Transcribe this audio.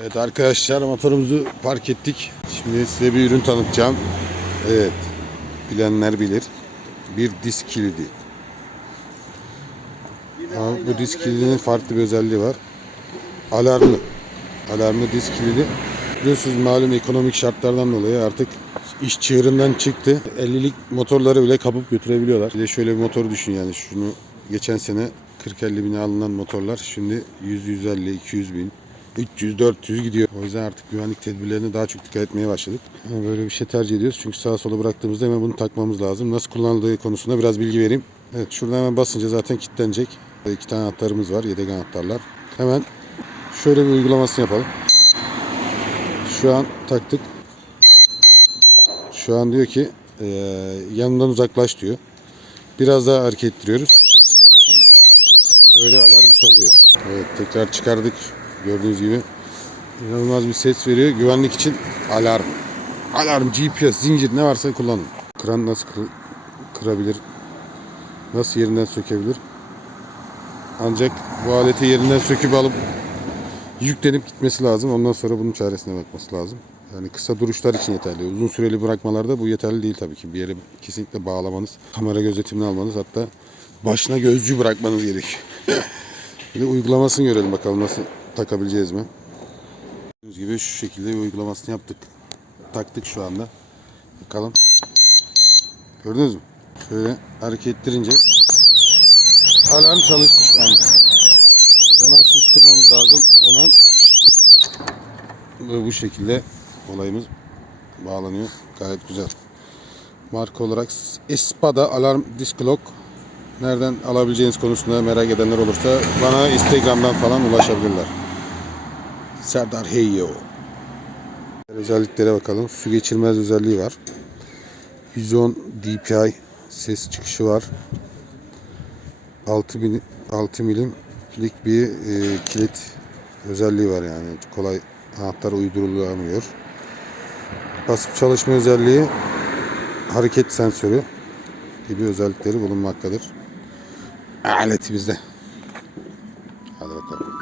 Evet arkadaşlar motorumuzu park ettik. Şimdi size bir ürün tanıtacağım. Evet. Bilenler bilir. Bir disk kilidi. Ama bu disk kilidinin farklı bir özelliği var. Alarmlı. Alarmlı disk kilidi. Biliyorsunuz malum ekonomik şartlardan dolayı artık iş çığırından çıktı. 50'lik motorları bile kapıp götürebiliyorlar. Bir de şöyle bir motoru düşün yani şunu geçen sene 40-50 bine alınan motorlar şimdi 100-150, 200 bin 300-400 gidiyor. O yüzden artık güvenlik tedbirlerine daha çok dikkat etmeye başladık. Böyle bir şey tercih ediyoruz. Çünkü sağa sola bıraktığımızda hemen bunu takmamız lazım. Nasıl kullanıldığı konusunda biraz bilgi vereyim. Evet şuradan hemen basınca zaten kilitlenecek. İki tane anahtarımız var. Yedek anahtarlar. Hemen şöyle bir uygulamasını yapalım. Şu an taktık. Şu an diyor ki eee yanından uzaklaş diyor. Biraz daha hareket ettiriyoruz. Böyle alarmı çalıyor. Evet tekrar çıkardık. Gördüğünüz gibi inanılmaz bir ses veriyor. Güvenlik için alarm. Alarm, GPS, zincir ne varsa kullanın. Kran nasıl kır- kırabilir? Nasıl yerinden sökebilir? Ancak bu aleti yerinden söküp alıp yüklenip gitmesi lazım. Ondan sonra bunun çaresine bakması lazım. Yani kısa duruşlar için yeterli. Uzun süreli bırakmalarda bu yeterli değil tabii ki. Bir yere kesinlikle bağlamanız, kamera gözetimini almanız hatta başına gözcü bırakmanız gerekiyor. Bir de uygulamasını görelim bakalım nasıl takabileceğiz mi? Gördüğünüz gibi şu şekilde bir uygulamasını yaptık. Taktık şu anda. Bakalım. Gördünüz mü? Şöyle hareket ettirince alarm çalıştı şu anda. Hemen susturmamız lazım. Hemen bu şekilde olayımız bağlanıyor. Gayet güzel. Marka olarak Espada Alarm Disc Lock nereden alabileceğiniz konusunda merak edenler olursa bana Instagram'dan falan ulaşabilirler. Serdar Heyo. Özelliklere bakalım. Su geçirmez özelliği var. 110 DPI ses çıkışı var. 6, mili, 6 milimlik bir e, kilit özelliği var yani. Kolay anahtar uydurulamıyor. Basıp çalışma özelliği hareket sensörü gibi özellikleri bulunmaktadır. Aleti bizde. Hadi bakalım.